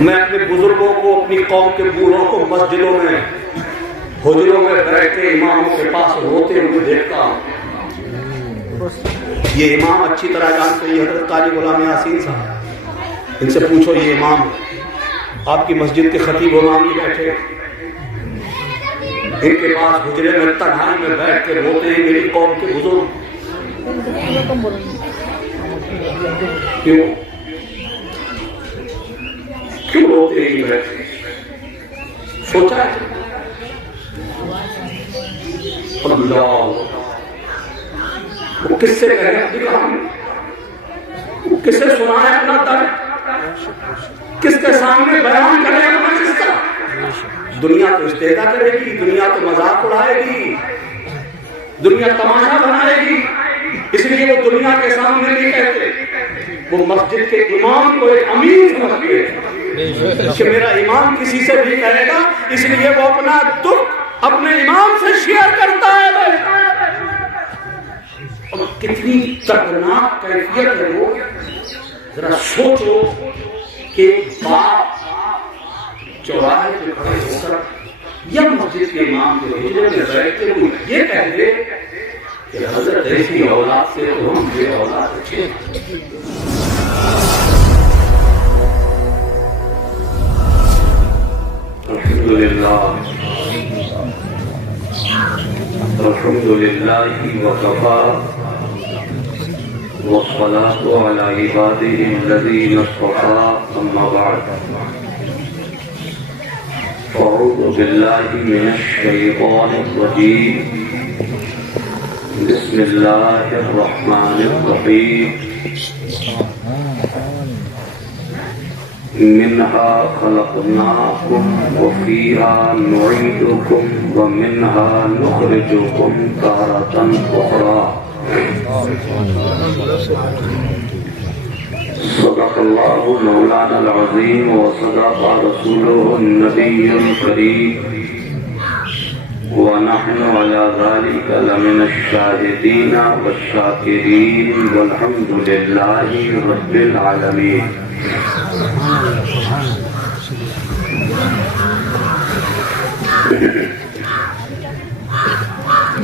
میں اپنے بزرگوں کو، اپنی قوم کے بوڑھوں کو مسجدوں میں، حجروں میں بیٹھے اماموں کے پاس روتے ہوئے دیکھتا ہوں۔ یہ امام اچھی طرح جانتے ہیں، حضرت قاری غلام یاسین صاحب، ان سے پوچھو یہ امام آپ کی مسجد کے خطیب امام ہی بیٹھے، ان کے پاس حجرے میں تنہائی میں بیٹھ کے روتے ہیں میری قوم کے بزرگ، کیوں روتے ہی بیٹھے؟ سوچا ہے اللہ وہ کس سے کہے اپنی کہانی، وہ کس سے سنائے اپنا درد، کس کے سامنے بیان کرے اپنا قصہ؟ دنیا تو استہزا کرے گی، دنیا تو مذاق اڑائے گی، دنیا تماشا بنائے گی، اس لیے وہ دنیا کے سامنے نہیں کہتے، وہ مسجد کے امام کو ایک امین سمجھتے ہیں کہ میرا امام کسی سے بھی کہے گا، اس لیے وہ اپنا دکھ اپنے امام سے شیئر کرتا ہے۔ اور کتنی دردناک کیفیت ہے وہ، ذرا سوچو کہ باپ چوراہے پہ کھڑے ہو کر یا مسجد کے امام کے حجرے میں بیٹھ کے وہ یہ کہہ دے کہ حضرت ایسی اولاد سے تو ہم یہ اولاد اچھے۔ الحمدللہ وکفی والصلاة علی عباده الذین اصطفی، اما بعد اعوذ باللہ من الشیطان الرجیم، بسم اللہ الرحمن الرحیم، منها خلقناکم وفیہا نعیدکم ومنها نخرجکم تارة اخری۔ صدق اللہ مولانا العظیم وصدق رسولہ النبی الکریم، ونحن على ذلك لمن الشاہدین والشاکرین والحمد للہ رب العالمین۔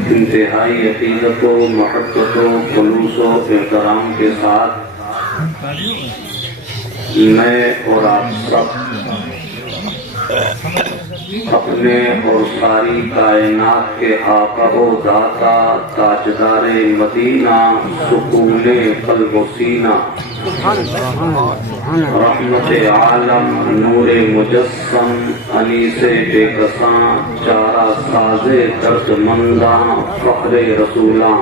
انتہائی عقیدت و محبت و خلوص و احترام کے ساتھ میں اور آپ سب اپنے اور ساری کائنات کے آقا و داتا تاجدار مدینہ سکون قلب و سینہ رحمت عالم نور مجسم انیس بے کساں چارہ ساز درد منداں فخر رسولاں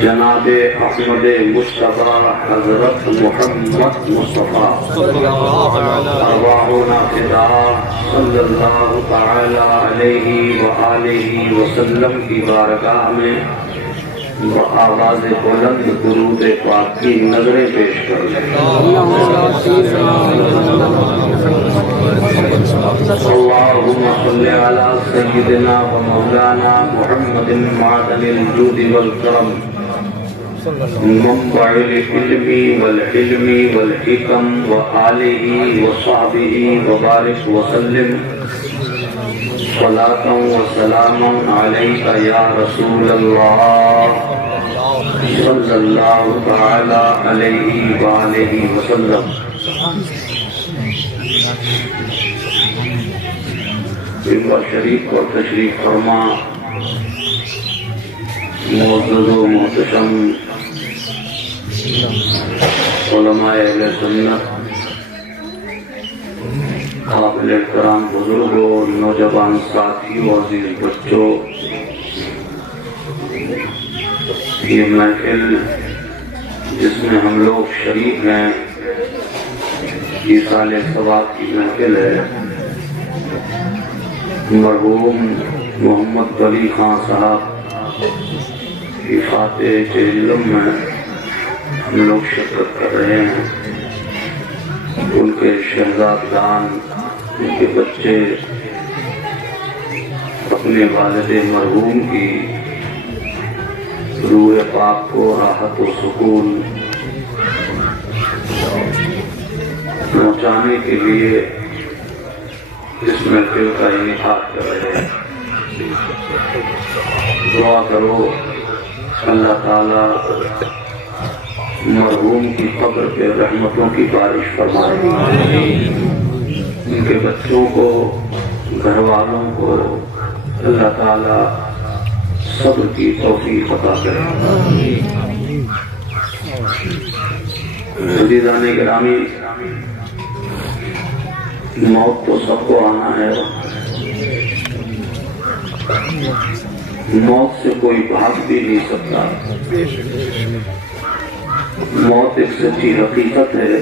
جناب احمد مصطفیٰ حضرت محمد مصطفیٰ ارواحنا فدا صلی اللہ تعالی علیہ وآلہ وسلم کی بارگاہ میں آواز بلند درود پاک کی نظریں پیش کر لیں۔ اللہم صلی علی سیدنا و مولانا محمد معدن الجود والکرم منبع العلم والحلم والحکم وآلہ وصحبہ وبارک وسلم صلاۃ و سلام علیک یا رسول اللہ صلی اللہ تعالی علیہ وآلہ وسلم۔ ممبر شریف پر تشریف فرما معزز و محتشم علماء اہل سنت، قابل احترام بزرگوں، نوجوان ساتھیوں، عزیز بچوں، یہ محفل جس میں ہم لوگ شریک ہیں یہ سال ثواب کی محفل ہے۔ مرحوم محمد ولی خان صاحب کی فاتح علم میں ہم لوگ شرکت کر رہے ہیں، ان کے شہزادگان، ان کے بچے اپنے والد مرحوم کی روح پاک کو راحت و سکون جانے کے لیے اس محفل کا انعقاد کر رہے ہیں. دعا کرو اللہ تعالیٰ مرحوم کی قبر پہ رحمتوں کی بارش فرمائے. ان کے بچوں کو، گھر والوں کو اللہ تعالیٰ صبر کی توفیق عطا کرے. عزیزان گرامی، موت تو سب کو آنا ہے. موت سے کوئی بھاگ بھی نہیں سکتا. موت ایک سچی حقیقت ہے،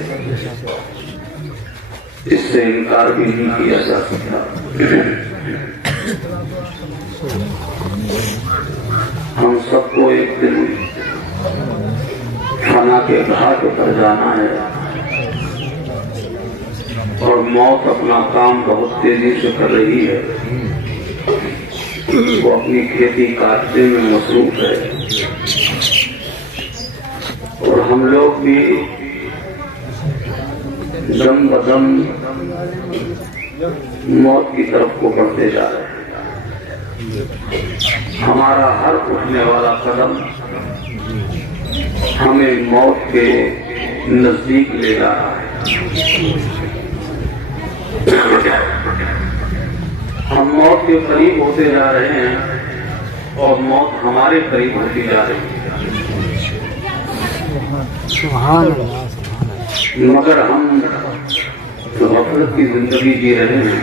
اس سے انکار بھی نہیں کیا جا سکتا. ہم سب کو ایک دن فنا کے گھاٹ پر جانا ہے، اور موت اپنا کام بہت تیزی سے کر رہی ہے. وہ اپنی کھیتی کاٹنے میں مصروف ہے، اور ہم لوگ بھی دم بدم موت کی طرف کو بڑھتے جا رہے ہیں. ہمارا ہر اٹھنے والا قدم ہمیں موت کے نزدیک لے جا رہا ہے. ہم موت کے قریب ہوتے جا رہے ہیں، اور موت ہمارے قریب ہوتی جا رہی ہے. مگر ہم غفلت کی زندگی جی رہے ہیں.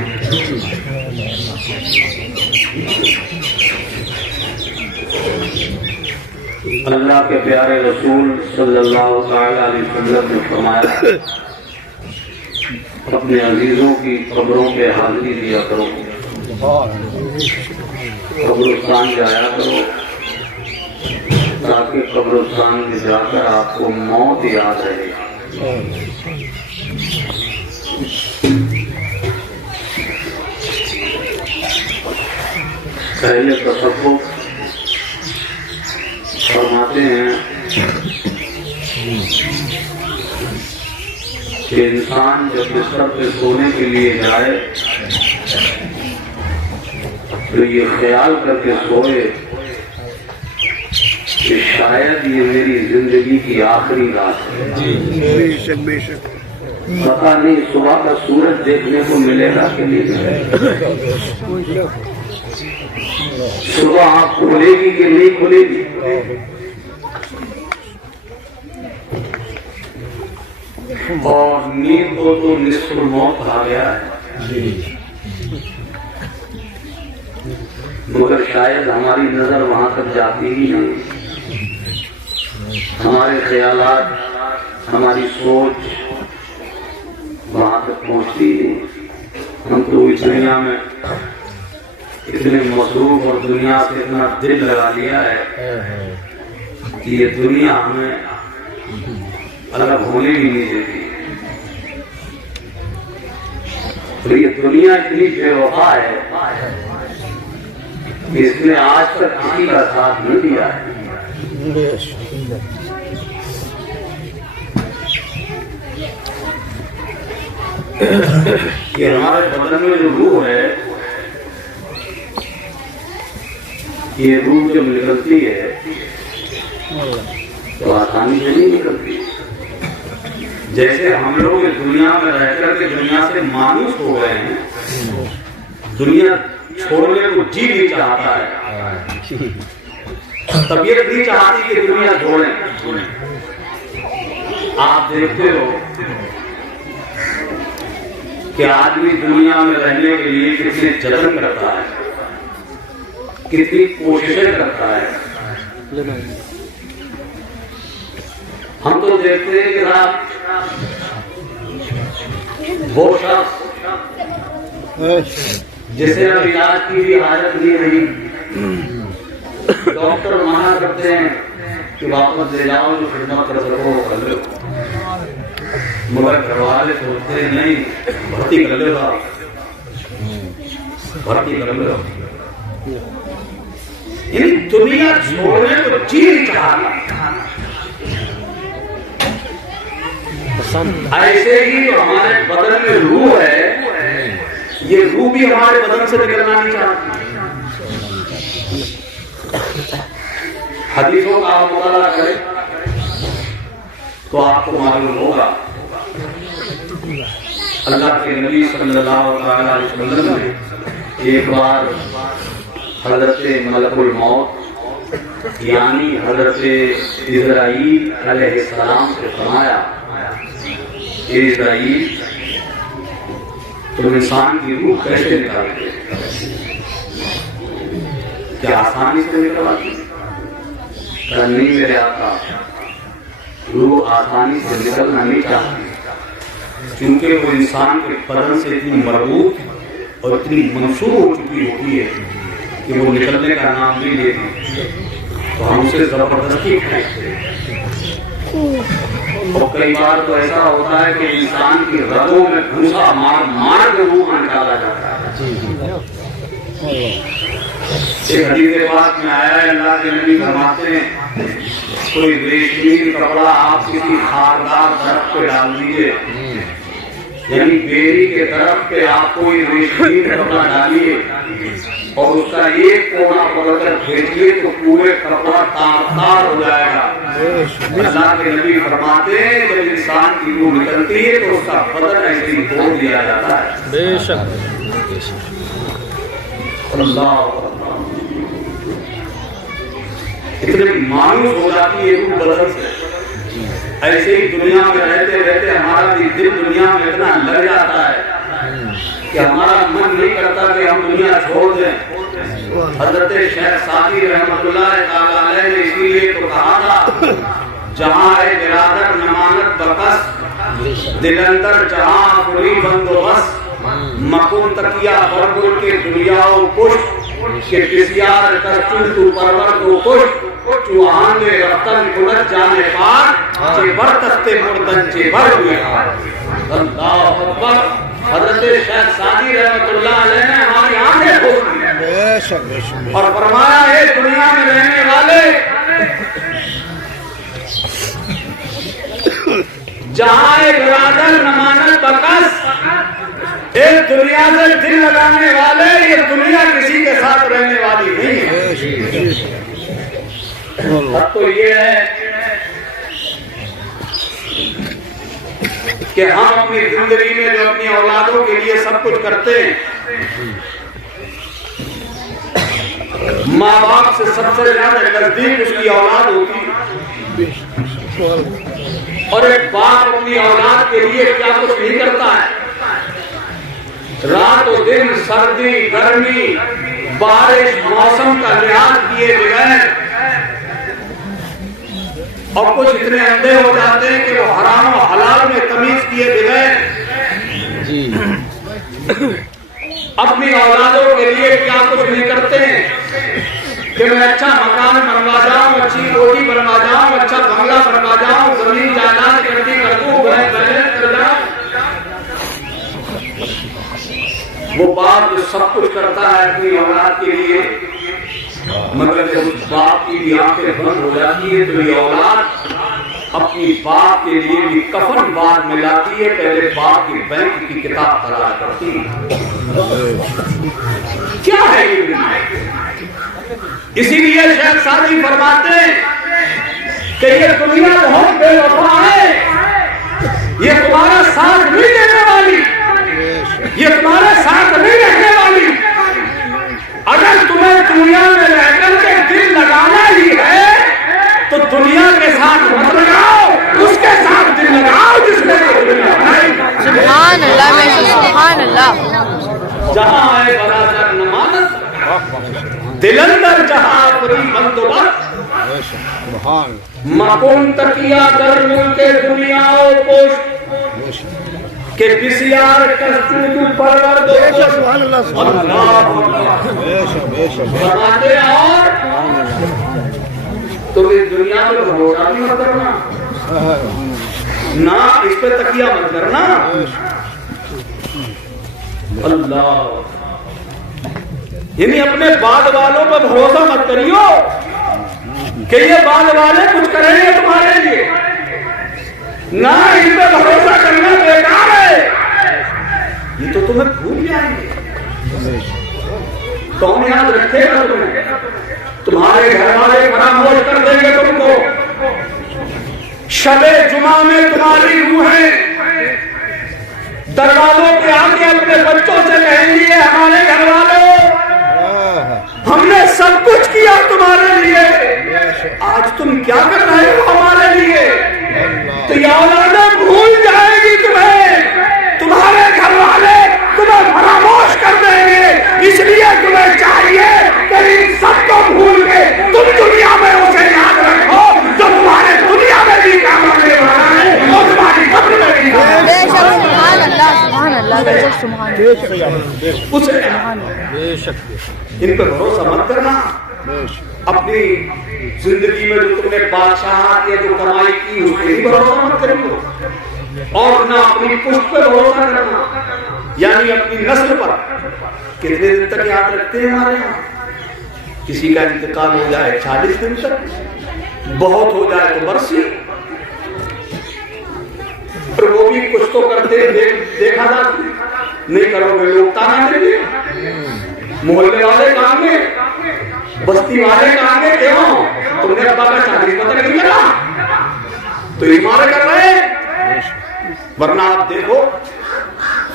اللہ کے پیارے رسول صلی اللہ تعالی علیہ وسلم نے فرمایا، اپنے عزیزوں کی قبروں پہ حاضری دیا کرو، قبرستان جایا کرو، تاکہ قبرستان میں جا کر آپ کو موت یاد رہے. پہلے تصوف فرماتے ہیں کہ انسان جب بستر پہ سونے کے لیے جائے تو یہ خیال کر کے سوئے کہ شاید یہ میری زندگی کی آخری رات ہے. پتا نہیں صبح کا سورج دیکھنے کو ملے گا کہ نہیں، صبح آنکھ کھلے گی کہ نہیں کھلے گی. اور نیند کو تو نصف الموت کہا گیا ہے، مگر شاید ہماری نظر وہاں تک جاتی ہی نہیں. ہمارے خیالات، ہماری سوچ وہاں تک پہنچتی نہیں. ہم تو اس دنیا میں اتنے مصروف اور دنیا سے اتنا دل لگا لیا ہے کہ یہ دنیا ہمیں الگ ہونے بھی نہیں دیتی. تو یہ دنیا اتنی بے وفا ہے کہ اس نے آج تک کسی کا ساتھ نہیں دیا ہے. کہ ہمارے بدن میں جو روح ہے، یہ روح جب نکلتی ہے تو آسانی سے نہیں نکلتی. جیسے ہم لوگ دنیا میں رہ کر کے دنیا سے مانوس ہو گئے ہیں، دنیا چھوڑنے کو جی نہیں چاہتا ہے، طبیعت نہیں چاہتی کہ دنیا چھوڑیں. آپ دیکھتے ہو کہ آدمی دنیا میں رہنے کے لیے کتنے جتن کرتا ہے، کتنی کوششیں کرتا ہے. ہم تو دیکھتے ہیں کہ وہ شخص جسے اب علاج کی بھی حاجت نہیں رہی، ڈاکٹر منع کرتے ہیں کہ واپس لے جاؤ، جو خدمت کر سکو وہ کر لو، مگر گھر والے سوچتے نہیں بھرتی کر لو، بھرتی کر لو. یعنی دنیا چھوڑنے کو جی نہیں چاہتا. ایسے ہی ہمارے بدن یہ روح بھی ہمارے بدن سے نکلنا نہیں چاہتی. حدیثوں کا آپ مطالعہ کریں تو آپ کو معلوم ہوگا اللہ کے نبی صلی اللہ علیہ وسلم نے ایک بار حضرت ملک الموت یعنی حضرت اسرائیل علیہ السلام سے فرمایا اے اسرائیل تم انسان کی روح کیسے نکالتے کیا آسانی سے نکلواتی؟ نہیں میرے آقا روح آسانی سے نکلنا نہیں چاہتی کیونکہ وہ انسان کے بدن سے اتنی مربوط اور اتنی منسوخ ہو چکی ہوتی ہے کہ وہ نکلنے کا نام نہیں لیتی تو ہم اسے زبردستی کھینچتے اور کئی بار تو ایسا ہوتا ہے کہ انسان کی رگوں میں گھوسا مار مار کے روح نکالا جاتا ہے. ایک حدیث پاک میں آیا ہے اللہ کے نبی فرماتے ہیں کوئی ریشمی کپڑا آپ کسی خاردار درخت پہ ڈال دیجیے یعنی بیری کے درخت پہ آپ کوئی ریشمی کپڑا ڈالیے اور اس کا ایک کونا پکڑ کر کھینچیے تو پورے کپڑا تار ہو جائے گا. اللہ کے نبی فرماتے ہیں جب انسان کی روح نکلتی ہے تو اس کا بدن ایسے ہی توڑ دیا جاتا ہے. بے شک اللہ اتنی مانوس ہو جاتی ہے روح بدن سے. ایسے ہی دنیا میں رہتے رہتے ہمارا بھی دل دنیا میں اتنا لگ جاتا ہے کہ ہمارا من نہیں کرتا کہ ہم دنیا چھوڑ دیں. حضرت شیخ سعدی رحمۃ اللہ علیہ نے اسی لیے تو کہا تھا جہاں ہے برادر نمانت بکس دل اندر جہاں پوری بندوبست مکن تکیا برگل کے دنیا و کش کہ بسیار کشتن تو پرورد و کش چوہان میں رفتن کنت جانے پاک چے برتستے مردن چے بر ہوئے اللہ اکبر. حضرت شیخ سعدی رحمۃ اللہ علیہ نے ہماری آنکھیں کھول دی اور فرمایا ہے دنیا میں رہنے والے جہاں ایک برادر نمانت بکس ایک دنیا سے دل لگانے والے یہ دنیا کسی کے ساتھ رہنے والی نہیں ہے. اب تو یہ ہے کہ ہم اپنی زندگی میں جو اپنی اولادوں کے لیے سب کچھ کرتے ہیں ماں باپ سے سب سے زیادہ نزدیک اس کی اولاد ہوتی ہے اور ایک باپ اپنی اولاد کے لیے کیا کچھ نہیں کرتا ہے. رات و دن سردی گرمی بارش موسم کا لحاظ کیے بغیر اور کچھ اتنے اندھے ہو جاتے ہیں کہ وہ حرام و حلال میں تمیز کیے بغیر اپنی اولادوں کے لیے کیا کچھ نہیں کرتے ہیں کہ میں اچھا مکان بنوا جاؤں اچھی روٹی بنوا جاؤں اچھا بنگلہ بنوا جاؤں زمین جائیداد اکٹھی کر دوں کر جاؤں. وہ باپ جو سب کچھ کرتا ہے اپنی اولاد کے لیے مگر جب اس باپ کی بھی آنکھیں بند ہو جاتی ہے تو یہ اولاد اپنی باپ کے لیے بھی کفن بعد میں لاتی ہے پہلے باپ کی بینک کی کتاب تلاش کرتی ہے. کیا ہے یہ دنیا؟ اسی لیے شیخ سعدی فرماتے ہیں کہ یہ دنیا بہت بے وفا ہے یہ تمہارا ساتھ نہیں دینے والی یہ تمہارے ساتھ نہیں رہنے والی. اگر تمہیں دنیا میں رہ کر کے دل لگانا ہی ہے تو دنیا کے ساتھ مت لگاؤ اس کے ساتھ دل لگاؤ جس میں سبحان اللہ میں سبحان اللہ. جہاں ہے برادر نمانت دل اندر جہاں پوری بندوبست مکن تکیا در ملک دنیا و پوش کہ بسیار کشتو پرورد فرماتے اور تم اس دنیا میں بھروسہ بھی مت کرنا نہ اس پہ تکیہ مت کرنا. اللہ یعنی اپنے بعد والوں پر بھروسہ مت کریو کہ یہ بعد والے کچھ کریں گے تمہارے لیے نہ ان پہ بھروسہ کرنا بیکار ہے یہ تو تمہیں بھول جائیں گے. کون یاد رکھے گا تمہیں؟ تمہارے گھر والے فراموش کر دیں گے تم کو. شب جمعہ میں تمہاری روحیں دروازوں پہ آگے اپنے بچوں سے کہیں گے ہمارے گھر والوں ہم نے سب کچھ کیا تمہارے لیے, آج تم کیا کر رہے ہو ہمارے لیے؟ تو یہ اولادیں بھول جائے گی تمہیں, تمہارے گھر والے تمہیں فراموش کر دیں گے. اس لیے تمہیں چاہیے کہ ان سب کو بھول کے تم دنیا میں اسے یاد رکھو جو تمہارے دنیا میں بھی کام آنے والا ہے اور تمہاری قبر میں بھی کام آنے والا ہے. ان پہ بھروسہ مت کرنا. اپنی زندگی میں جو تم نے بادشاہ یا جو کمائی کی اس پہ بھی بھروسہ مت کرو, اور نہ اپنی پشت پہ بھروسہ کرنا, یعنی اپنی نسل پر. کتنے دن تک یاد رکھتے ہیں ہمارے یہاں؟ کسی کا انتقال ہو جائے 40 دن تک, بہت ہو جائے تو برسی. اور وہ بھی کچھ تو کرتے دیکھا تھا, نہیں کرو گے لوگ تانا دیں گے. محلے والے کام گے, بستی والے کام گے, کیوں تم نے ابا کا 40 پتہ نہیں کرا تو ایمان کر رہے. ورنہ آپ دیکھو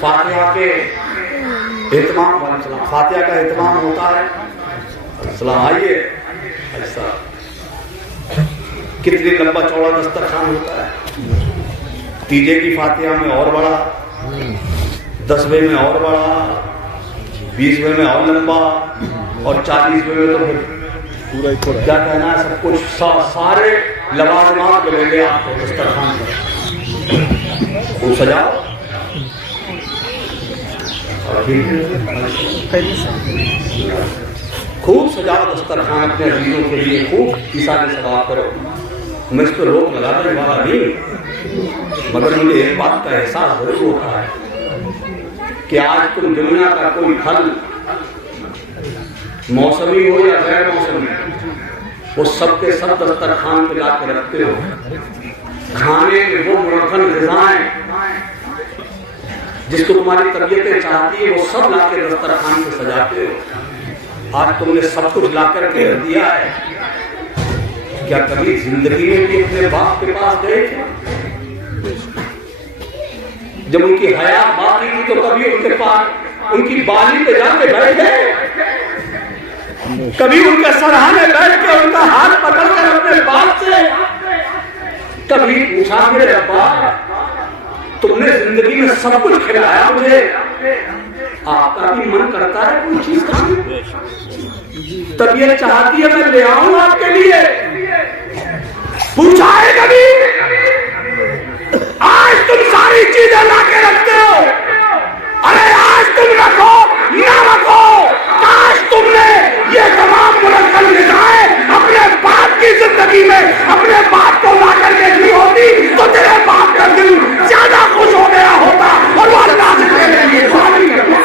فاتحہ کے اہتمام, فاتحہ کا اہتمام ہوتا ہے. السلام آئیے ایسا کتنی لمبا چوڑا دسترخوان ہوتا ہے. تیجے کی فاتحہ میں اور بڑا, 10ویں میں اور بڑا, 20ویں میں اور لمبا, اور 40ویں میں تو پورا کیا کہنا ہے سب کچھ سارے لوازمات ملیں گے آپ کو دسترخوان پر. خوب سجاؤ, خوب سجاؤ دسترخوان اپنے عزیزوں کے لیے, خوب حساب ثواب کرو. میں اس پہ روک لگانے والا نہیں, مگر مجھے ایک بات کا احساس ضرور ہوتا ہے کہ آج تم دنیا کا کوئی پھل موسمی ہو یا غیر موسمی, وہ سب کے سب دسترخوان پہ لا کے رکھتے ہو. کھانے میں وہ مرکن غذائیں جس کو تمہاری طبیعتیں چاہتی ہے وہ سب لا کے دسترخوان پہ سجاتے ہو. آج تم نے سب کچھ لا کر کے دیا ہے. کیا کبھی زندگی میں بھی اپنے باپ کے پاس گئے تھے؟ جب ان کی حیات باقی تھی تو کبھی ان کے پاس ان کی بالی پہ جا کے بیٹھ گئے؟ کبھی ان کے سرہانے بیٹھ کے ان کا ہاتھ پکڑ کر اپنے باپ سے کبھی پوچھا میرے ابا تم نے زندگی میں سب کچھ کھلایا مجھے, آپ کا بھی من کرتا ہے کوئی چیز کھانے, طبیعت چاہتی ہے میں لے آؤں آپ کے لیے, پوچھا ہے کبھی؟ آج تم ساری چیزیں لا کے رکھتے ہو, ارے آج تم رکھو نہ رکھو, کاش تم نے یہ تمام منظم غذائیں اپنے باپ کی زندگی میں اپنے باپ کو لا کر کے دی ہوتی تو تیرے باپ کا دل زیادہ خوش ہو گیا ہوتا اور وہ اللہ سے تیرے لیے سواری کرتا.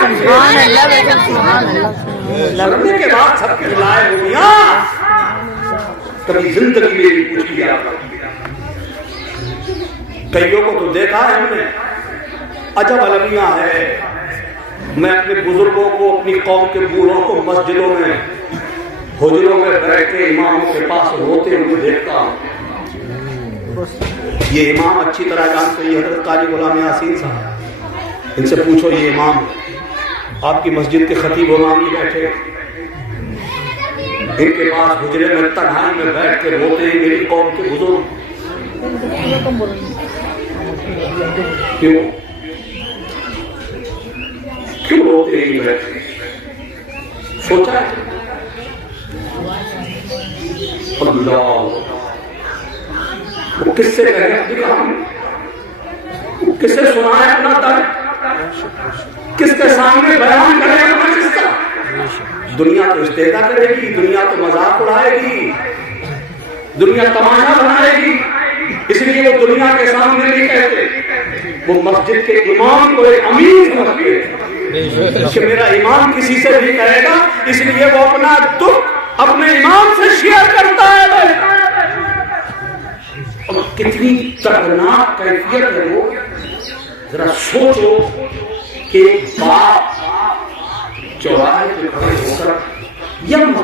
لڑنے کے بعد سب کے لائے ہو گیا, کبھی زندگی میں بھی کچھ کیا. کئیوں کو تو دیکھا ہے ہم نے, عجب المیاں ہے. میں اپنے بزرگوں کو, اپنی قوم کے بوڑھوں کو مسجدوں میں حجروں میں بیٹھ کے اماموں کے پاس روتے ہوئے دیکھتا ہوں. یہ امام اچھی طرح جانتے ہیں حضرت قاری غلام یاسین صاحب, ان سے پوچھو یہ امام آپ کی مسجد کے خطیب امام ہی بیٹھے, ان کے پاس حجرے میں تنہائی میں بیٹھ کے روتے ہیں میری قوم کے بزرگ. کیوں روتے ہی بیٹھے؟ سوچا ہے اللہ وہ کس سے کہے اپنی کہانی, کس سے سنائے اپنا درد, کس کے سامنے بیان کرے اپنا قصہ. دنیا تو استہزا کرے گی, دنیا تو مذاق اڑائے گی, دنیا تماشا بنائے گی. اس لیے وہ دنیا کے سامنے نہیں کہتے, وہ مسجد کے امام کو ایک امین سمجھتے ہیں کہ میرا امام کسی سے نہیں کہے گا, اس لیے وہ اپنا دکھ اپنے امام سے شیئر کرتا ہے. اور کتنی دردناک کیفیت ہے وہ, ذرا سوچو کہ ایک باپ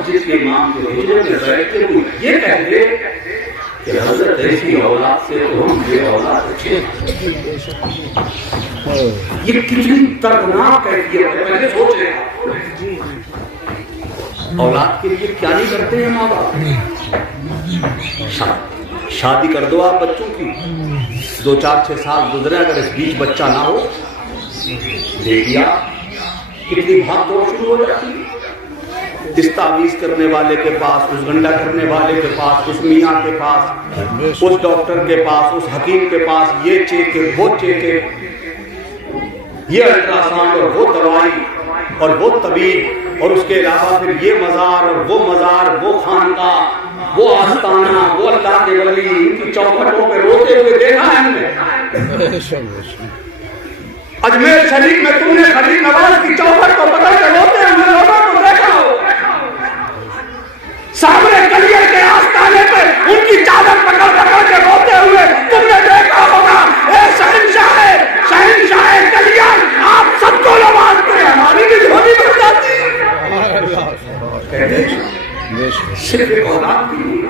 مسجد کے امام کے حجرے میں بیٹھ کے وہ یہ کہہ دے کہ حضرت ایسی اولاد سے تو ہم یہ اولاد اچھے ہیں. یہ کتنی دردناک کیفیت ہے. پہلے سوچے اولاد کے لیے کیا نہیں کرتے ہیں ماں باپ. شادی کر دو آپ بچوں کی, 2-4-6 سال گزرے, اگر اس بیچ بچہ نہ ہو, دیکھیا کتنی بھاگ دوڑ شروع ہو جاتی ہے. اس تعویذ کرنے والے کے پاس, اس گنڈا کرنے والے کے پاس, اس میاں کے پاس, اس ڈاکٹر کے پاس, اس حکیم کے پاس, یہ چیک ہے, وہ چیک ہے, یہ الٹرا ساؤنڈ اور وہ دوائی اور وہ طبیب, اور اس کے علاوہ پھر یہ مزار اور وہ مزار, وہ خانقاہ, وہ آستانہ, وہ اللہ کے ولی, ان کی چوکھٹوں پہ روتے ہوئے دیکھا ہے ہم نے. اجمیر شریف میں تم نے خلیل نواز کی چوکھٹ کو پکڑ کے روتے ہوئے لوگوں کو دیکھا ہو. سامنے کلیے کے آستانے پہ ان کی چادر پکڑ کے روتے ہوئے تم نے دیکھا ہوگا. اے شہنشاہ کلیہ, آپ سب کو نوازتے ہیں, ہماری بھی جھولی بن جاتی ہے. صرف ایک اولاد کے لیے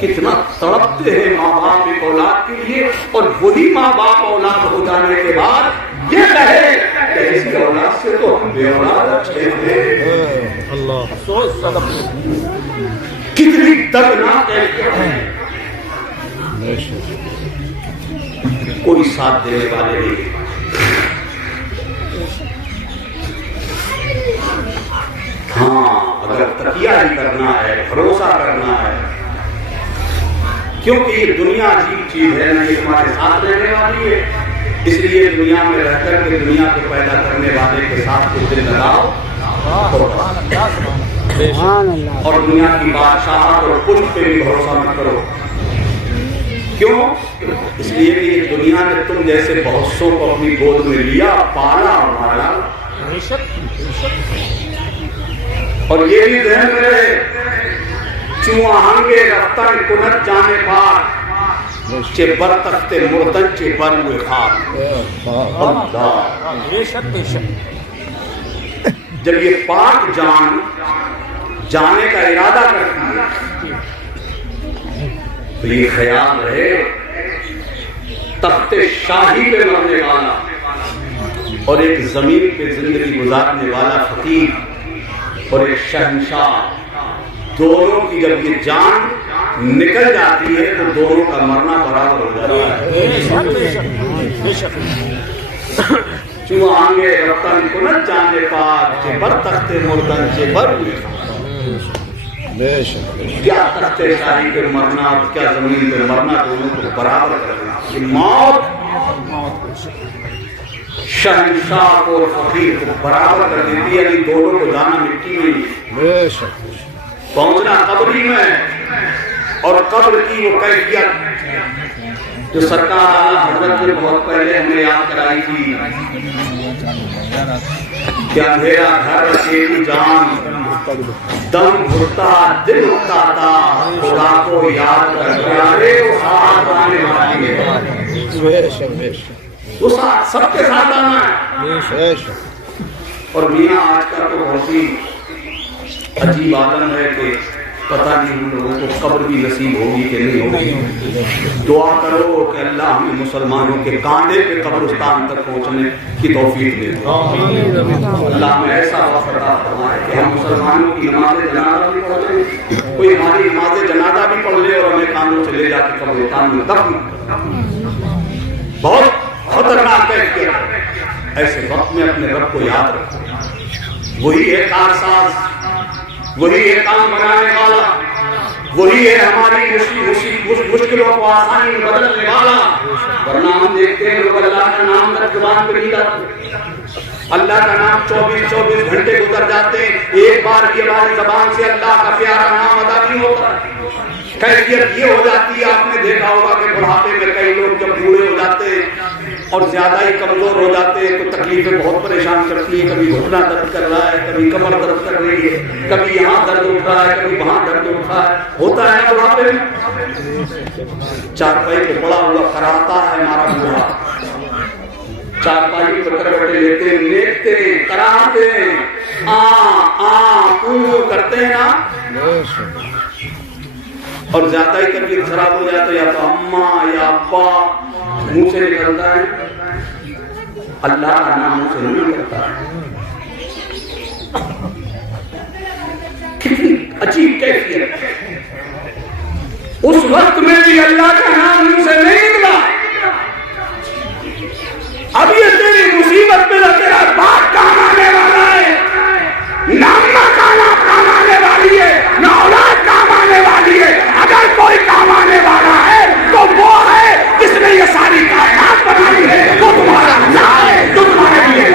کتنا تڑپتے ہیں ماں باپ ایک اولاد کے لیے, اور وہی ماں باپ اولاد ہو جانے کے بعد یہ کہے کہ اس اولاد سے تو ہم بے اولاد اچھے تھے. کتنی دردناک ہے. کوئی ساتھ دینے والے نہیں. ہاں, اگر تقیہ ہی کرنا ہے, بھروسہ کرنا ہے, کیونکہ یہ دنیا عجیب چیز ہے, نہ یہ ہمارے ساتھ رہنے والی ہے. اس لیے دنیا میں رہ کر کے دنیا کو پیدا کرنے والے کے ساتھ کچھ دن لگاؤ, اور دنیا کی بادشاہت اور کچھ پہ بھی بھروسہ مت کرو. کیوں؟ اس لیے کہ یہ دنیا نے تم جیسے بہت سو کو اپنی گود میں لیا, پالا اور مارا. اور یہ بھی ذہن میں رہے, چوہانگے رفتن کنت جانے پار, چے بر تخت مردن چے بر ہوئے خواب. جب یہ پاک جان جانے کا ارادہ کرتی ہے تو یہ خیال رہے تخت شاہی پہ مرنے والا اور ایک زمین پہ زندگی گزارنے والا فقیر اور ایک شہنشاہ, دونوں کی جب یہ جان نکل جاتی ہے تو دونوں کا مرنا برابر ہو جاتا ہے. چوہانگے رفتن کنت جانے پاک, چے بر تخت مردن چے بر ہوئے. کیا تخت شاہی پہ مرنا اور کیا زمین پہ مرنا, دونوں کو برابر کرنا. یہ موت شہنشاہ کو اور فقیر کو برابر کر دیتی ہے, یعنی دونوں کو جانا مٹی میں پہنچنا قبری میں. اور قبر کی وہ کیفیت جو سرکار اعلیٰ حضرت نے بہت پہلے ہمیں یاد کرائی تھی, کہ اندھیرا گھر اکیلی جان, دم گھٹتا دل اٹھتا تھا, خدا کو یاد کر پیارے وہ ساتھ آنے والی ہے. وہ سب کے ساتھ آنا ہے. اور میاں آج کا تو بہت ہی عجیب عالم ہے کہ پتہ نہیں ہم لوگوں کو قبر بھی نصیب ہوگی کہ نہیں ہوگی. دعا کرو کہ اللہ ہمیں مسلمانوں کے کاندھے پہ قبرستان تک پہنچنے کی توفیق دے. اللہ ہمیں ایسا وقت عطا فرمائے کہ ہم مسلمانوں کی نماز جنازہ بھی پڑھیں, کوئی ہماری نماز جنازہ بھی پڑھ لے اور ہمیں کاندھوں سے لے جا کے قبرستان میں دفن. بہت خطرناک ہے. ایسے وقت میں اپنے رب کو یاد رکھو, وہی ہے کارساز, وہی ہے کام بنانے والا, وہی ہے ہماری مشکلوں کو آسانی میں بدلنے والا. ورنہ ہم دیکھتے ہیں لوگ اللہ کا نام تک زبان پہ نہیں لاتے, اللہ کا نام 24 گھنٹے گزر جاتے ہیں, ایک بار یہ ہماری زبان سے اللہ کا پیارا نام ادا نہیں ہوتا. کیفیت یہ ہو جاتی ہے, آپ نے دیکھا ہوگا کہ بڑھاپے میں کئی لوگ جب بوڑھے ہو جاتے ہیں اور زیادہ ہی کمزور ہو جاتے ہیں تو تکلیفیں بہت پریشان کرتی ہیں. کبھی گھٹنا درد کر رہا ہے, کبھی کمر درد کر رہی ہے, کبھی یہاں درد اٹھ رہا ہے, کبھی وہاں درد اٹھ رہا ہے. ہوتا ہے بڑھاپے میں چارپائی پہ پڑا ہوا کراتا ہے ہمارا بوڑھا, چارپائی پر کروٹیں لیتے ہیں, لیٹتے ہیں, کراتے ہیں, کرتے ہیں نا, اور زیادہ ہی طبیعت خراب ہو جائے تو یا تو اماں یا ابا منہ سے نکلتا ہے, اللہ کا نام منہ سے نہیں نکلتا. کتنی عجیب کیفیت. اس وقت میں بھی اللہ کا نام منہ سے نہیں نکلا. اب یہ تیری مصیبت میں نہ تیرا باپ کام آنے والا ہے, نہ اماں کام آنے والی ہے, نہ اولاد کام آنے والی ہے. اگر کوئی کام آنے والا ہے تو وہ ہے جس نے یہ ساری کائنات بنائی ہے, وہ تمہارا اللہ ہے جو تمہارے لیے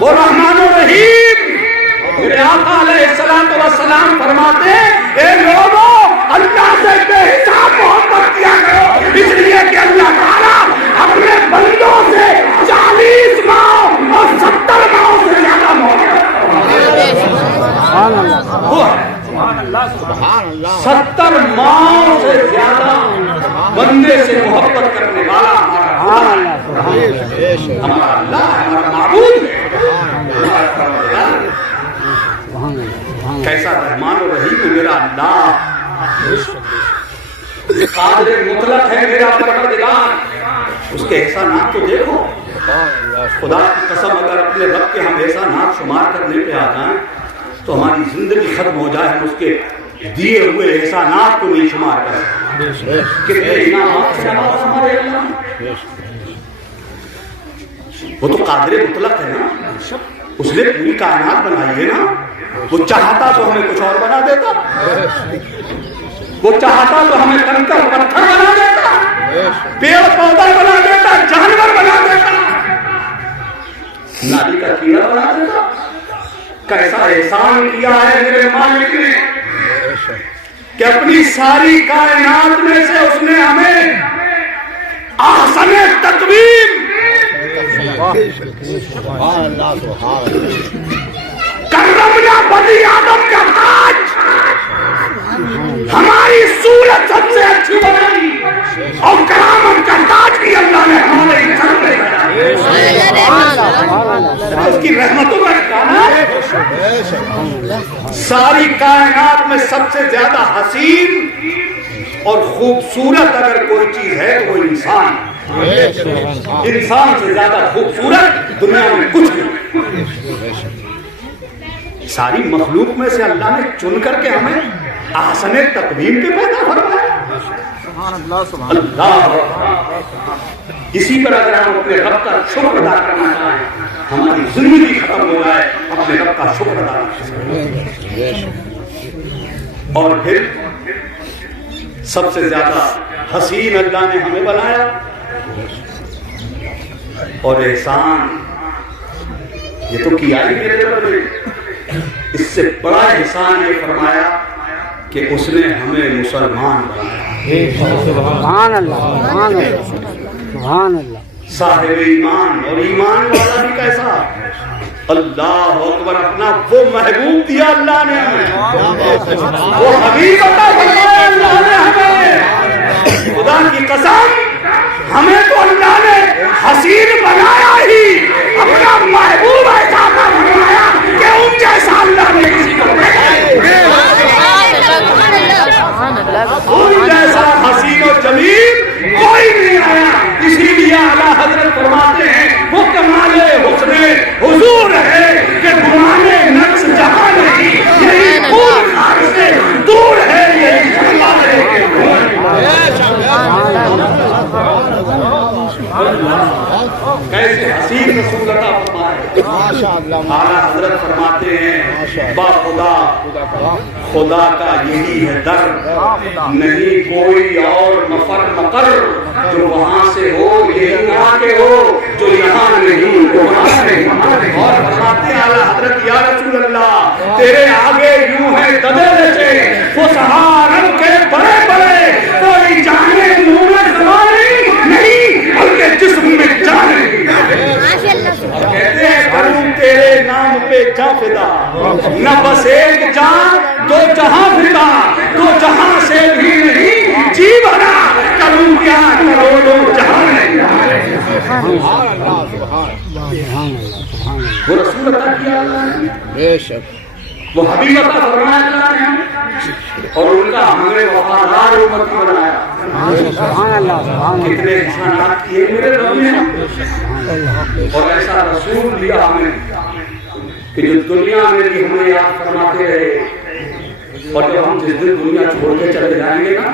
وہ رحمان الرحیم. میرے آقا علیہ السلام فرماتے ہیں, اے لوگوں اللہ سے بے حساب محبت کیا کرو, اس لیے کہ اللہ تعالیٰ اپنے بندوں سے 40 ماہ اور 70 ماہ سے زیادہ محبت. 70 ماہ سے زیادہ بندے سے محبت کرنے والا ہمارا اللہ, ہمارا معبود ہے. کیسا رحمان و رحیم ہے میرا اللہ, قادر مطلق ہے میرا پروردگار. اس کے احسانات تو دیکھو. خدا کی قسم اگر اپنے رب کے ہم احسانات شمار کرنے پہ آ جائیں تو ہماری زندگی ختم ہو جائے, ہم اس کے دیے ہوئے احسانات کو نہیں شمار کریں. کتنے انعامات سے نوازا ہمارے اللہ. وہ تو قادر مطلق ہے نا, اس نے پوری کائنات بنائی ہے نا. وہ چاہتا تو ہمیں کچھ اور بنا دیتا, وہ چاہتا تو ہمیں کنکر پتھر بنا دیتا, پیڑ پودا بنا دیتا, جانور بنا دیتا, نالی کا کیڑا بنا دیتا. کیسا احسان کیا ہے میرے مالک نے کہ اپنی ساری کائنات میں سے اس نے ہمیں احسن تقویم, کرمنا بنی آدم کا تاج, ہماری صورت سب سے اچھی بنائی, اور کرامت کا تاج بھی اللہ نے ہمارے گھر میں اس کی رحمتوں کا ٹھکانا. ساری کائنات میں سب سے زیادہ حسین اور خوبصورت اگر کوئی چیز ہے تو وہ انسان. انسان سے زیادہ خوبصورت دنیا میں کچھ نہیں. ساری مخلوق میں سے اللہ نے چن کر کے ہمیں احسن تقویم کے پیدا فرمایا. اللہ, اسی پر اگر ہم اپنے رب کا شکر ادا کرنا چاہیں, ہماری زندگی ختم ہو جائے, اپنے رب کا شکر ادا کریں. اور پھر سب سے زیادہ حسین اللہ نے ہمیں بنایا, اور احسان یہ تو کیا ہی میرے رب نے. اس سے بڑا احسان یہ فرمایا کہ اس نے ہمیں مسلمان بنایا. سبحان اللہ, سبحان اللہ. صاحب ایمان اور ایمان والا بھی کیسا, اللہ اکبر, اپنا وہ محبوب دیا اللہ نے ہمیں, وہ حبیب عطا فرمایا اللہ نے ہمیں. خدا کی قسم ہمیں تو اللہ نے حسین بنایا ہی, اپنا محبوب ایسا بنایا کہ ان جیسا اللہ نے کسی کو ان جیسا حسین و جمیل کوئی نہیں آیا. اسی لیے اعلیٰ حضرت فرماتے ہیں وہ کمال حسن حضور ہے کہ گمانے نقش جہاں نہیں, یہی پور خار سے دور ہے, یہی جمالے کے دور. کیسے حسین رسول اللہ فرمائے. اعلیٰ حضرت فرماتے ہیں با خدا, خدا کا یہی ہے در, نہیں کوئی اور مفر مقر, جو وہاں سے ہو یہی یہاں کے ہو, جو یہاں نہیں وہاں نہیں. اور فرماتے ہیں اعلیٰ حضرت یا رسول اللہ تیرے آگے یوں ہے دبے رچے, وہ سہارن کے بڑے بڑے, کوئی جانے منہ میں زبانی نہیں بلکہ جسم میں جان نہیں. کہتے ہیں فدا نہ بس ایک جان دو جہاں فدا دو جہاں سے بھی نہیں جی بھرا کروں کیا کروڑوں جہاں نہیں وہ رسول عطا کیا اللہ نے بے شک وہ حبیب عطا فرمایا اللہ نے اور ان کا ہمیں وفادار امت بنایا سبحان اللہ کتنے احسانات کیے میرے رب نے اور ایسا رسول دیا ہمیں کہ جو دنیا میں بھی ہمیں یاد فرماتے رہے اور جب ہم جس دن دنیا چھوڑ کے چلے جائیں گے نا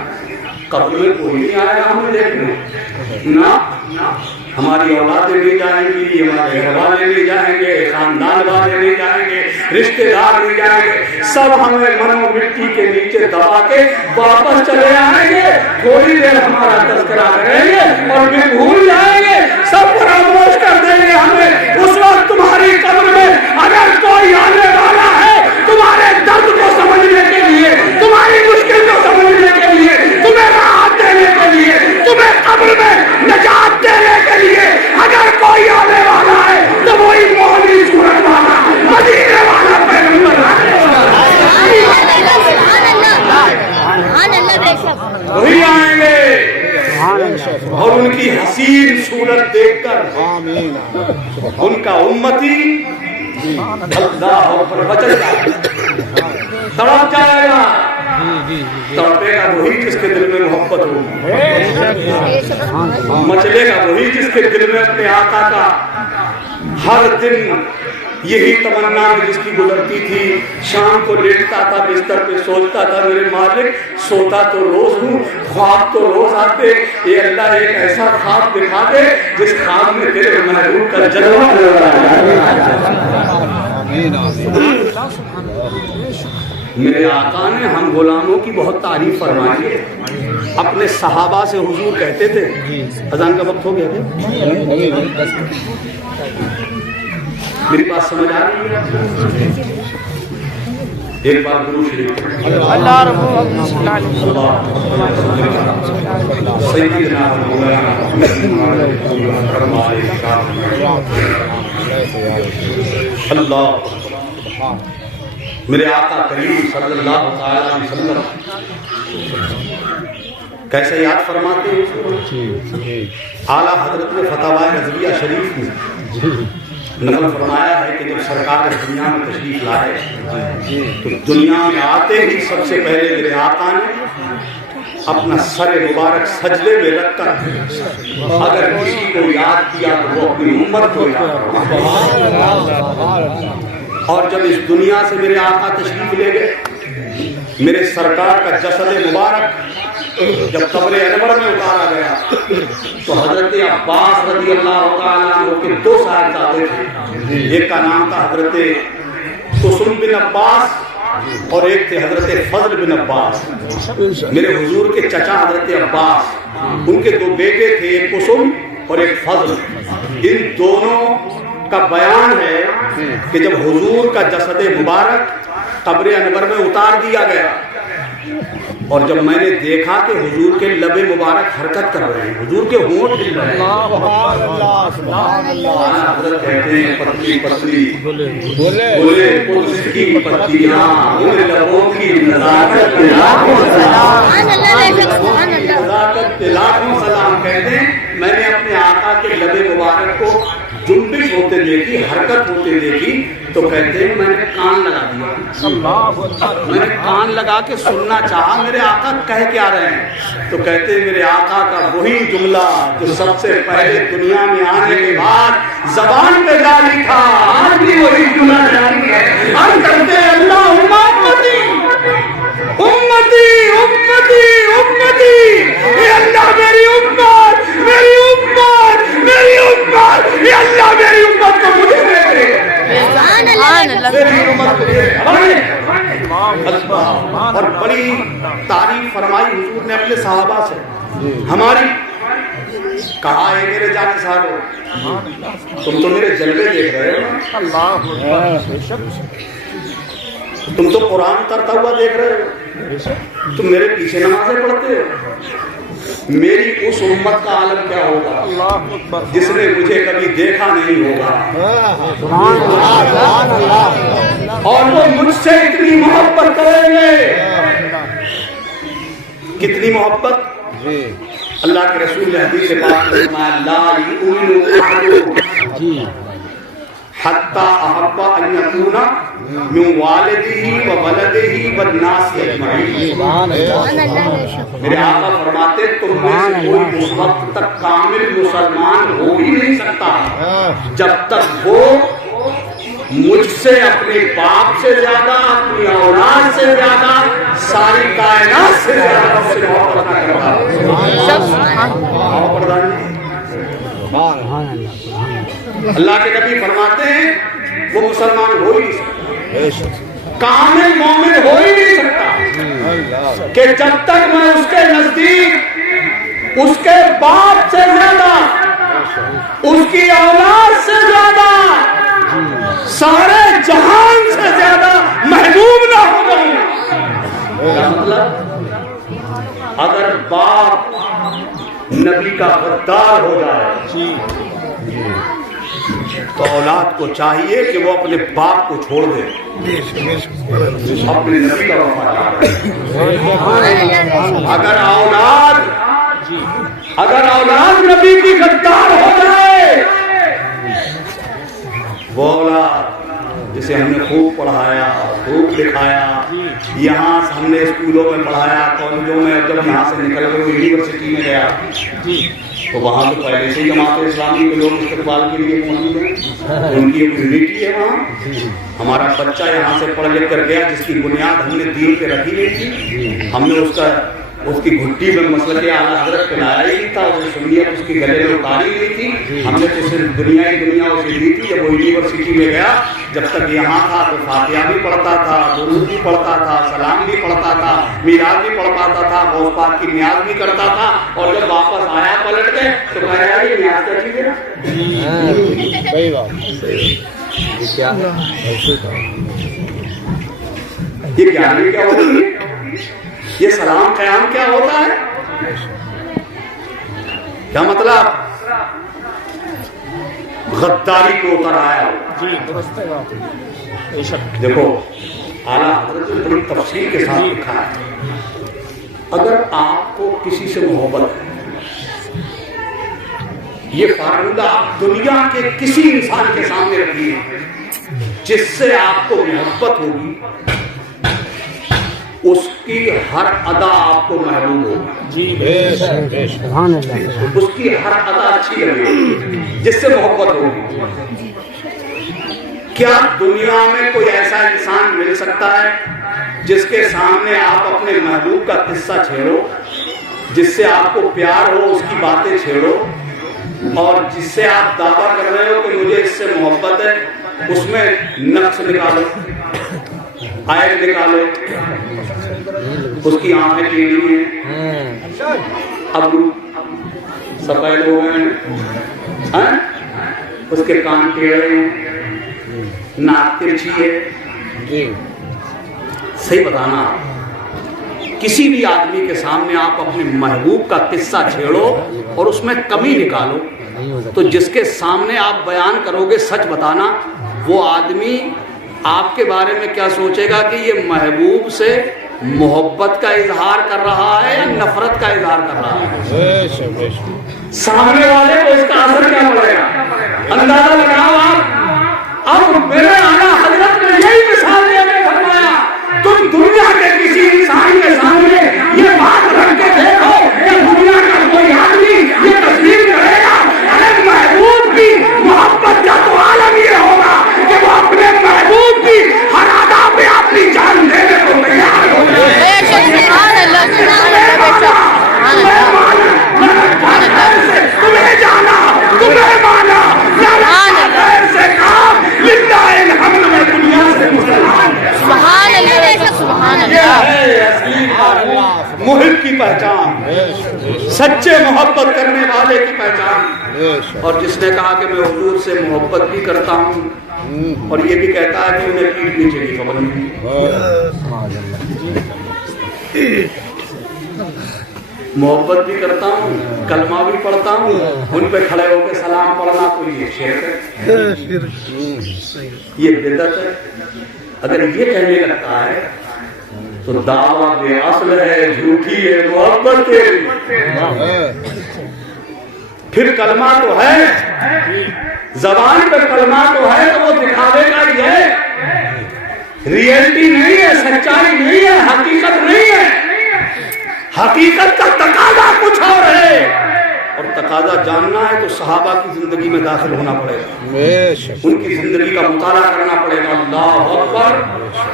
قبر میں کوئی نہیں آئے گا ہمیں دیکھنے نہ ہماری اولادیں نہیں جائیں گی ہمارے گھر والے نہیں جائیں گے خاندان والے نہیں جائیں گے رشتے دار نہیں جائیں گے سب ہمیں منو مٹی کے نیچے دبا کے واپس چلے آئیں گے تھوڑی دیر ہمارا تذکرہ کریں گے اور پھر بھول جائیں گے سب فراموش کر دیں گے ہمیں اس وقت تمہاری قبر میں اگر کوئی آنے والا ہے تمہارے درد کو سمجھنے کے لیے تمہاری مشکل کو سمجھنے کے لیے تمہیں راحت دینے کے لیے تمہیں قبر میں نجات دینے کے لیے اگر کوئی آنے والا ہے تو وہی مولی صورت والا مدینے والا پیغمبر ہے وہی آئیں گے اور ان کی حسین صورت دیکھ کر ان کا امتی اللہ پر بچل جائے تڑپ جائے گا تڑپے گا وہی جس کے دل میں محبت ہو مچلے گا وہی جس کے دل میں اپنے آقا کا ہر دن یہی تمنا ہے جس کی گزرتی تھی شام کو لیٹتا تھا بستر پہ سوچتا تھا میرے مالک سوتا تو روز ہوں خواب تو روز آتے اے اللہ ایک ایسا خواب دکھا دے جس خواب میں تیرے محبوب کا جلوہ میرے آقا نے ہم غلاموں کی بہت تعریف فرمائی ہے اپنے صحابہ سے حضور کہتے تھے اذان کا وقت ہو گیا کیا میری بات سمجھ آ رہی ہے ایک بار درود شریف اللہ رب سیدنا مولانا اللہ میرے آقا کریم صلی اللہ علیہ وسلم کیسے یاد فرماتے ہیں اعلیٰ حضرت نے فتاوی رضویہ شریف میں نقل فرمایا ہے کہ جب سرکار دنیا میں تشریف لائے تو دنیا میں آتے ہی سب سے پہلے میرے آقا نے اپنا سر مبارک سجدے میں رکھ کر اگر کسی کو یاد کیا تو وہ اپنی امت کو یاد اور جب اس دنیا سے میرے آقا تشریف لے گئے میرے سرکار کا جسد مبارک جب قبر انور میں اتارا گیا تو حضرت عباس رضی اللہ تعالیٰ عنہ کے دو صاحبزادے تھے ایک کا نام تھا حضرت قسم بن عباس اور ایک تھے حضرت فضل بن عباس میرے حضور کے چچا حضرت عباس ان کے دو بیٹے تھے ایک قسم اور ایک فضل ان دونوں کا بیان ہے کہ جب حضور کا جسد مبارک قبر انور میں اتار دیا گیا اور جب میں نے دیکھا کہ حضور کے لب مبارک حرکت کر رہے ہیں حضور کے ہونٹ ہل رہے ہیں حضرت کہتے ہیں پتلی پتلی بولے قدس کی پتیاں ان لبوں کی نزاکت لاکھوں سلام کہتے ہیں میں نے اپنے آقا کے لب مبارک کو جنبش ہوتے دیکھی حرکت ہوتے دیکھی تو کہتے ہیں میں نے کان لگا دیا میں نے کان لگا کے سننا چاہا میرے آقا کہہ کیا رہے ہیں تو کہتے ہیں میرے آقا کا وہی جملہ جو سب سے پہلے دنیا میں آنے کے بعد زبان پہ جاری تھا آج بھی وہی جملہ جاری ہے ہم کہتے ہیں اللہ امتی امتی امتی امتی اے اللہ میری امت میری امت میری امت اے اللہ میری امت کو مجھے دے دے اور بڑی تعریف فرمائی حضور نے اپنے صحابہ سے ہماری کہا ہے میرے جانے صاحب تم تو میرے جلوے دیکھ رہے ہو تم تو قرآن اترتا ہوا دیکھ رہے ہو تم میرے پیچھے نمازیں پڑھتے ہو میری اس امت کا عالم کیا ہوگا جس نے مجھے کبھی دیکھا نہیں ہوگا، اور وہ مجھ سے اتنی محبت کریں گے. کتنی محبت؟ اللہ کے رسول نے حدیث پاک میں فرمایا لا یؤمن احدکم حتی احب ان یکون من والدہ وولدہ والناس اجمعین. میرے آقا فرماتے تم میں سے کوئی اس وقت تک کامل مسلمان ہو ہی نہیں سکتا جب تک وہ مجھ سے، اپنے باپ سے زیادہ، اپنی اولاد سے زیادہ، ساری کائنات سے زیادہ اس سے محبت نہ کرتا. اللہ کے نبی فرماتے ہیں وہ مسلمان ہو ہی نہیں سکتا، کامل مومن ہو ہی نہیں سکتا کہ جب تک میں اس کے نزدیک اس کے باپ سے زیادہ، اس کی اولاد سے زیادہ، سارے جہان سے زیادہ محبوب نہ ہو جاؤں. مطلب اگر باپ نبی کا غدار ہو جائے تو اولاد کو چاہیے کہ وہ اپنے باپ کو چھوڑ دے، اپنے نبی کا وفادار ہے. اگر اولاد نبی کی غدار ہو جائے، وہ اولاد جسے ہم نے خوب پڑھایا، خوب لکھایا، یہاں ہم نے اسکولوں میں پڑھایا، کالجوں میں، جب یہاں سے نکل کر یونیورسٹی میں گیا تو وہاں تو پہلے سے ہی جماعت اسلامی کے لوگ استقبال کے لیے موجود ہیں، ان کی ایک یونٹی ہے وہاں. ہمارا بچہ یہاں سے پڑھ لکھ کر گیا جس کی بنیاد ہم نے دین پہ رکھی نہیں تھی، ہم نے اس کی گھٹی میں مسلک اعلیٰ حضرت پہنایا ہی نہیں تھا، اسے سنیت اس کی گلے میں اتاری نہیں تھی، ہم نے تو صرف دنیا اسے دی تھی. جب وہ یونیورسٹی میں گیا، جب تک یہاں تھا تو فاتحہ بھی پڑھتا تھا، درود بھی پڑھتا تھا، سلام بھی پڑھتا تھا، میلاد بھی پڑھ پاتا تھا، غوث پاک کی نیاز بھی کرتا تھا. اور جب واپس آیا پلٹ کے تو کہہ رہا یہ نیاز کیا چیز ہے؟ صحیح بات. یہ کیا ہوتی ہے؟ یہ سلام قیام کیا ہوتا ہے؟ کیا مطلب؟ غداری کو اتر آیا. دیکھو اعلیٰ حضرت نے بڑی تفصیل کے ساتھ لکھا ہے. اگر آپ کو کسی سے محبت ہے، یہ فارمولہ آپ دنیا کے کسی انسان کے سامنے رکھیے جس سے آپ کو محبت ہوگی، اس کی ہر ادا آپ کو محبوب ہوگی. اس کی ہر ادا اچھی لگے گی جس سے محبت ہوگی. کیا دنیا میں کوئی ایسا انسان مل سکتا ہے جس کے سامنے آپ اپنے محبوب کا قصہ چھیڑو، جس سے آپ کو پیار ہو، اس کی باتیں چھیڑو، اور جس سے آپ دعویٰ کر رہے ہو کہ مجھے اس سے محبت ہے، اس میں نقص نکالو، عیب نکالو، اس کی آنکھیں ٹیڑھی ہیں، ابرو سفید ہو گئے ہیں، اس کے کان ٹیڑھے ہیں، ناک ترچھی ہے. صحیح بتانا، کسی بھی آدمی کے سامنے آپ اپنے محبوب کا قصہ چھیڑو اور اس میں کمی نکالو تو جس کے سامنے آپ بیان کرو گے سچ بتانا، وہ آدمی آپ کے بارے میں کیا سوچے گا کہ یہ محبوب سے محبت کا اظہار کر رہا ہے یا نفرت کا اظہار کر رہا ہے. سامنے والے کو اس کا اثر کیا پڑے گا؟ اندازہ لگاؤ آپ. اب میرے اعلیٰ حضرت نے یہی مثال دے کے فرمایا تم دنیا کے کسی انسان کے سامنے یہ بات رکھ کے دیکھو کہ دنیا کا کوئی آدمی یہ تصویر کرے گا ارے محبوب کی محبت کا تو عالم یہ ہوگا کہ وہ اپنے محبوب کی ہر ادا پہ اپنی جان دینے کو تیار ہو جائے. تمہیں جانا، تمہیں مانا، محب کی پہچان، سچے محبت کرنے والے کی پہچان. اور جس نے کہا کہ میں حضور سے محبت بھی کرتا ہوں اور یہ بھی کہتا ہے کہ انہیں پیٹ نیچے کی خبر نہیں. محبت بھی کرتا ہوں, کلمہ بھی پڑھتا ہوں, ان پہ کھڑے ہو کے سلام پڑھنا کوئی یہ شرک ہے, یہ بدعت ہے. اگر یہ کہنے لگتا ہے تو دعویٰ بے اصل ہے, جھوٹی ہے, محبت ہے. پھر کلمہ تو ہے, زبان پہ کلمہ تو ہے, تو وہ دکھاوے کا ہی ہے, ریئلٹی نہیں ہے, سچائی نہیں ہے, حقیقت نہیں ہے. حقیقت کا تقاضا کچھ اور ہے, اور تقاضا جاننا ہے تو صحابہ کی زندگی میں داخل ہونا پڑے گا, ان کی زندگی کا مطالعہ کرنا پڑے گا. اللہ اکبر,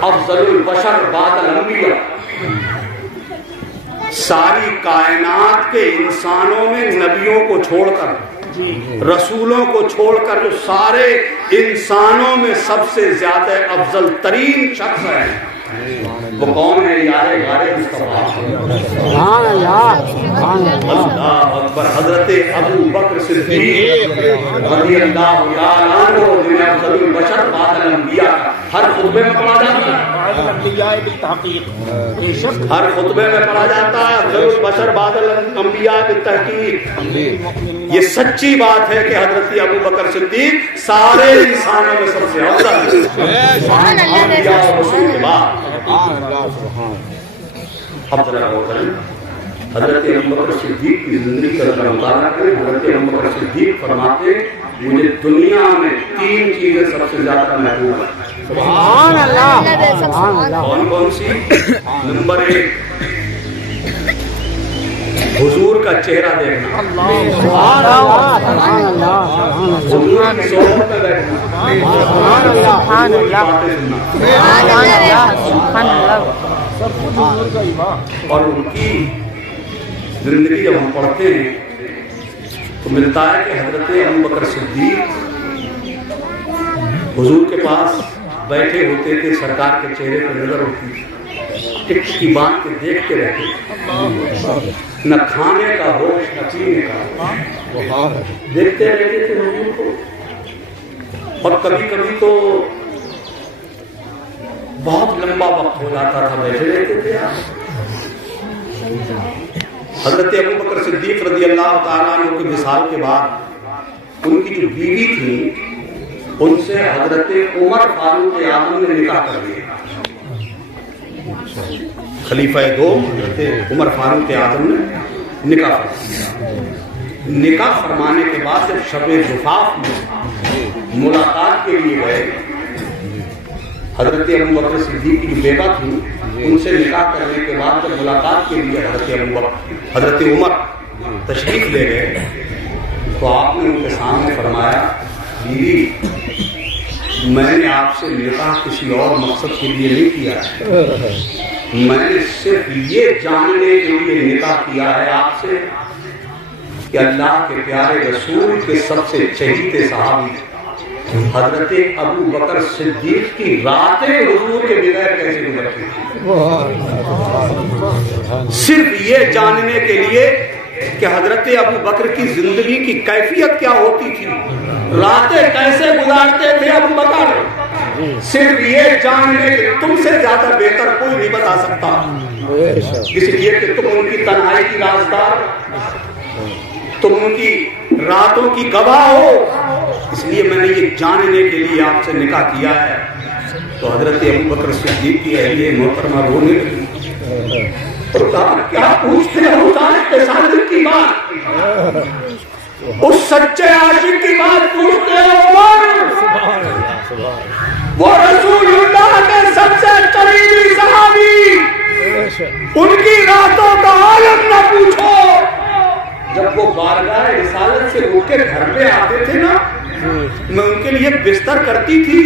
افضل البشر بعد الانبیاء. ساری کائنات کے انسانوں میں نبیوں کو چھوڑ کر, رسولوں کو چھوڑ کر جو سارے انسانوں میں سب سے زیادہ افضل ترین شخص ہے, وہ کون ہے؟ یار مصطفیٰ. اللہ اکبر. حضرت ابو بکر صدیق رضی اللہ تعالیٰ عنہ جنہیں افضل البشر بعد الانبیاء ہر خطبے میں پڑھا جاتا ہے, ہر خطبے میں پڑھا جاتا ہے افضل البشر بعد الانبیاء بالتحقیق. یہ سچی بات ہے کہ حضرت ابو بکر صدیق سارے انسانوں میں سب سے افضل انبیاء اور رسول کے بعد. اب ذرا غور کریں, حضرت ابو بکر صدیق کی زندگی کا ذرا مطالعہ کریں. حضرت ابو بکر صدیق فرماتے مجھے دنیا میں 3 چیزیں سب سے زیادہ محبوب ہیں. سبحان اللہ. کون کون سی؟ نمبر 1, حضور کا چہرہ دیکھنا, حضور کی صحبت میں بیٹھنا, اور ان کی زندگی جب ہم پڑھتے ہیں تو ملتا ہے کہ حضرت ابو بکر صدیق حضور کے پاس بیٹھے ہوتے تھے, سرکار کے چہرے پر نظر ہوتی تھی, ٹک کی بات کے دیکھتے رہتے, نہ کھانے کا ہوش نہ پینے کا, دیکھتے رہتے تھے حضور کو. اور کبھی کبھی تو بہت لمبا وقت ہو جاتا تھا بیٹھے رہتے تھے. حضرت ابو بکر صدیق رضی اللہ تعالیٰ عنہ کی مثال کے بعد ان کی جو بیوی تھی ان سے حضرت عمر فاروق اعظم نے نکاح کر دیا. خلیفہ 2 حضرت عمر فاروق اعظم نے نکاح فرمایا. نکاح فرمانے کے بعد جب شب زفاف میں ملاقات کے لیے گئے, حضرت ابو بکر صدیق کی بیوہ تھی, ان سے نکاح کرنے کے بعد جب ملاقات کے لیے حضرت عمر تشریف لے گئے تو آپ نے ان کے سامنے فرمایا, بیوی میں نے آپ سے نکاح کسی اور مقصد کے لیے نہیں کیا ہے, میں نے صرف یہ جاننے کے لیے نکاح کیا ہے آپ سے کہ اللہ کے پیارے رسول کے سب سے چہیتے صحابی حضرت ابو بکر صدیق کی راتیں حضور کے بغیر کیسے گزرتی تھی. صرف یہ جاننے کے لیے کہ حضرت ابو بکر کی زندگی کی کیفیت کیا ہوتی تھی, راتیں کیسے گزارتے تھے ابو بکر, صرف یہ جاننے کہ تم سے زیادہ بہتر کوئی نہیں بتا سکتا, اس لیے کہ تم ان کی تنہائی کی رازدار, تم ان کی راتوں کی گواہ ہو, اس لیے میں نے یہ جاننے کے لیے آپ سے نکاح کیا ہے. تو حضرت ابو بکر صدیق کی اہلیہ محترمہ رونے لگی اور کہا کیا پوچھتے ہو کے ساتھ کی بات, اس سچے عاشق کی بات پوچھتے ہو عمر, وہ رسول اللہ کے سب سے قریبی صحابی, ان کی راتوں کا عالم نہ پوچھو. جب وہ بارگاہ رسالت سے اٹھ کے گھر پہ آتے تھے نا, میں ان کے لیے بستر کرتی تھی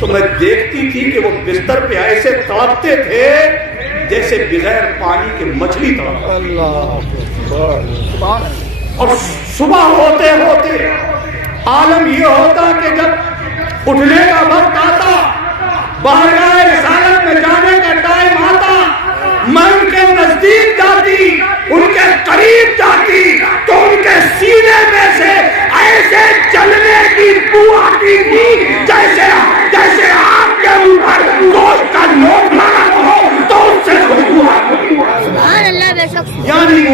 تو میں دیکھتی تھی کہ وہ بستر پہ ایسے تڑپتے تھے جیسے بغیر پانی کے مچھلی تڑپتی. اور صبح ہوتے ہوتے عالم یہ ہوتا کہ جب اٹھنے کا وقت آتا, بارگاہ رسالت میں جانے کا ٹائم آتا, میں ان کے نزدیک جاتی, ان کے قریب جاتی تو ان کے سینے میں سے ایسے جلنے کی بو آتی تھی جیسے آپ کے اوپر گوشت کا لوٹ لگا ہو تو اس سے خوشبو آتی. یعنی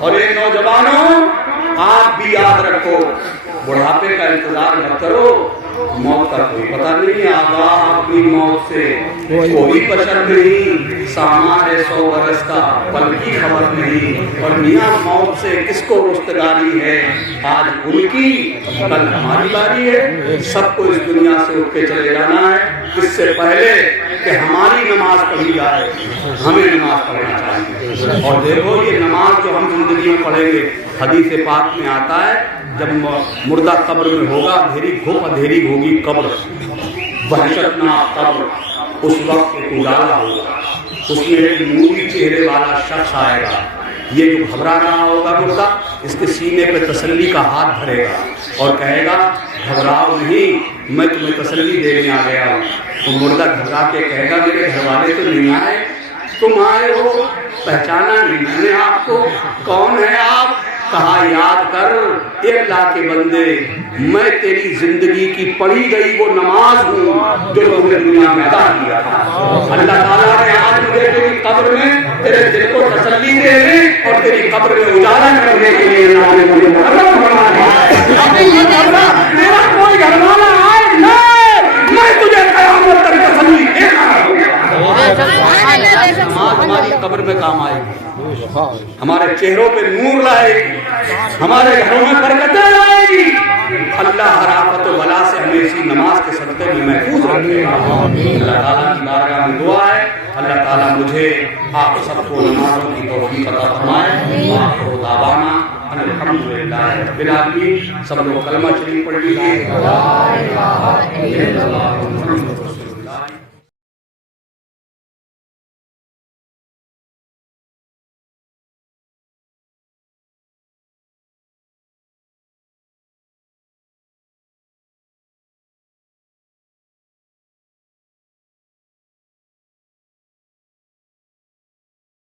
اور یہ نوجوانوں آپ بھی یاد رکھو بڑھاپے کا انتظار مت کرو، موت کا کوئی پتہ نہیں، آگاہ اپنی موت سے کوئی بشر نہیں، سامان ہے 100 برس کا پل کی خبر نہیں، اور میاں موت سے کس کو رستگاری ہے، آج ان کی کل ہماری باری ہے، سب کو اس دنیا سے اٹھ کے چلے جانا ہے، اس سے پہلے کہ ہماری نماز پڑھی جائے ہمیں نماز پڑھنا چاہیے۔ اور دیکھو یہ نماز جو ہم زندگی میں پڑھیں گے، حدیث پاک میں آتا ہے جب مردہ قبر میں ہوگا، اندھیری گھوپ اندھیری ہوگی قبر، وحشتناک قبر، اس وقت ایک اجالا ہوگا، اس میں ایک نوری چہرے والا شخص آئے گا، یہ جو گھبرا رہا ہوگا مردہ، اس کے سینے پہ تسلی کا ہاتھ دھرے گا اور کہے گا گھبراؤ نہیں، میں تمہیں تسلی دینے آ گیا ہوں۔ تو مردہ گھبرا کے کہے گا میرے گھر والے تو نہیں آئے، تم آئے ہو، پہچانا نہیں میں نے آپ کو، کون ہے آپ؟ کہا یاد کر اے اللہ کے بندے، میں تیری زندگی کی پڑھی گئی وہ نماز ہوں جو تم نے دنیا میں ادا کیا تھا۔ اللہ تعالیٰ نے آج مجھے تیری قبر میں تیرے دل کو تسلی دینے اور تیری قبر میں اجالا کرنے کے لیے اللہ نے مجھے مقرر بنا دیا۔ میرا کوئی گھر والا آئے نہ، میں تجھے قیامت تک تسلی دیتا رہوں گا۔ نماز ہماری قبر میں کام آئے گی، ہمارے چہروں پہ نور لائے گی، ہمارے گھروں میں برکتیں لائے گی۔ اللہ ہر آفت و بلا سے ہمیں اسی نماز کے صدقے میں محفوظ رکھے۔ اللہ تعالیٰ کی بارگاہ میں دعا ہے اللہ تعالیٰ مجھے آپ سب کو نمازوں کی توفیق عطا فرمائے۔ وآخر دعوانا الحمدللہ رب العالمین۔ سب لوگ کلمہ شریف پڑھ لیجیے۔